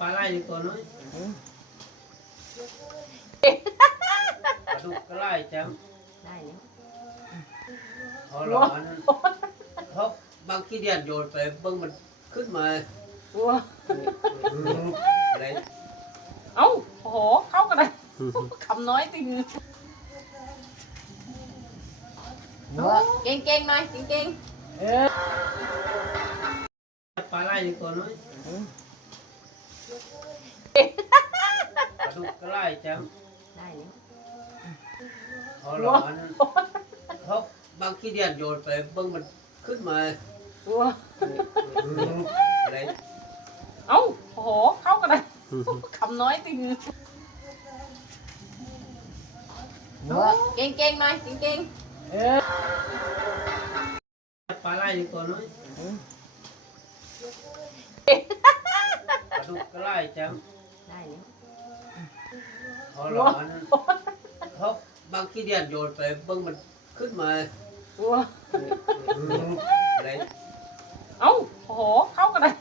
ปลาไหลดีกว่าน้อยปลาดุกก็ไล่จังได้แล้วเอาหรอนนั้นเขาบางขี้เดียนโยนไปเบิ่งมันขึ้นมาวัวอะไรเอ้าโอ้โหเข้ากันเลยคำน้อยติงเก่งเก่งๆหน่อยเก่งเก่งๆ เออ ปลาไหลดีกว่าน้อยปลาดุ กก็ไล่จังได้แล้วเอาหรออันนั้นเขาบางขี้เดียนโยนไปเบิ่งมันขึ้นมาวัวอะไรเอ้าโอ้โหเข้ากันเลยคำน้อยติงวัวเก่งเก่งๆหน่อยเก่งเก่งๆเออปลาไหลดีกว่าน้อยปลาดุกก็ไล่จังได้แล้ว เอาหรออันนั้นเขาบางขี้เดียนโยนไปเบิ่งมันขึ้นมาวัวอะไรเอ้าโอ้โหเข้ากันเลย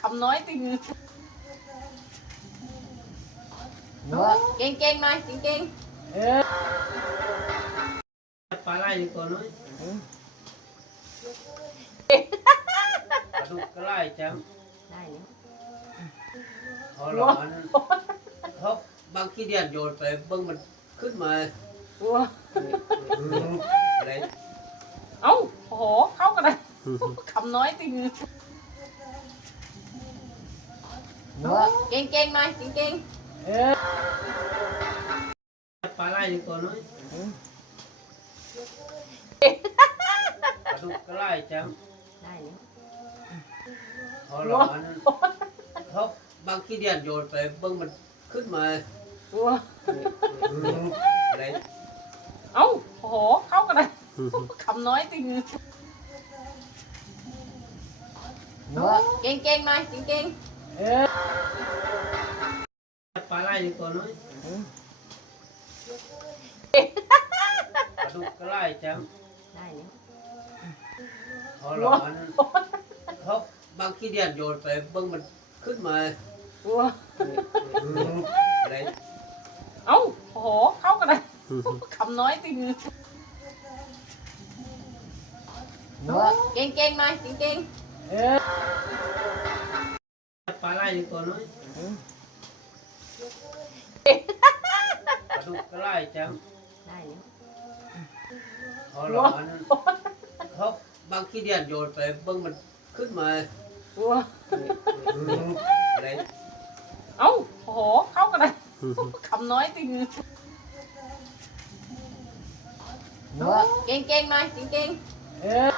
คำน้อยติงวัวเก่งเก่งๆหน่อยเก่งเก่งๆเออปลาไหลดีกว่าน้อยปลาดุกก็ไล่จังได้แล้วเอาหรออันนั้นเขา บางขี้เดียนโยนไปเบิ่งมันขึ้นมาวัวอะไรเอ้าโอ้โห เข้ากันเลยคำน้อยติงวัวเก่งเก่งๆหน่อยเก่งเก่งๆเออปลาไหลดีกว่าน้อยปลาดุกก็ไล่จังได้แล้วเอาหรออันนั้นเขาบางขี้เดียนโยนไปเบิ่งมันขึ้นมา วัวอะไรเอ้าโอ้โห เข้ากันเลยคำน้อยติงวัวเก่งเก่งๆหน่อยเก่งเก่งๆเออปลาไหลดีกว่าน้อยปลาดุกก็ไล่จังได้แล้วเอาหรออันนั้นเขาบางขี้เดียนโยนไปเบิ่งมันขึ้นมาวัวอะไร เอ้าโอ้โห เข้ากันเลยคำน้อยติงวัวเก่งเก่งๆหน่อยเก่งเก่งๆเออปลาไหลดีกว่าน้อยปลาดุกก็ไล่จังได้แล้วเอาหรออันนั้นเขาบางขี้เดียนโยนไปเบิ่งมันขึ้นมาวัวอะไรเอ้าโอ้โห เข้ากันเลย คำน้อยติงวัวเก่งเก่งๆหน่อยเก่งเก่งๆเออ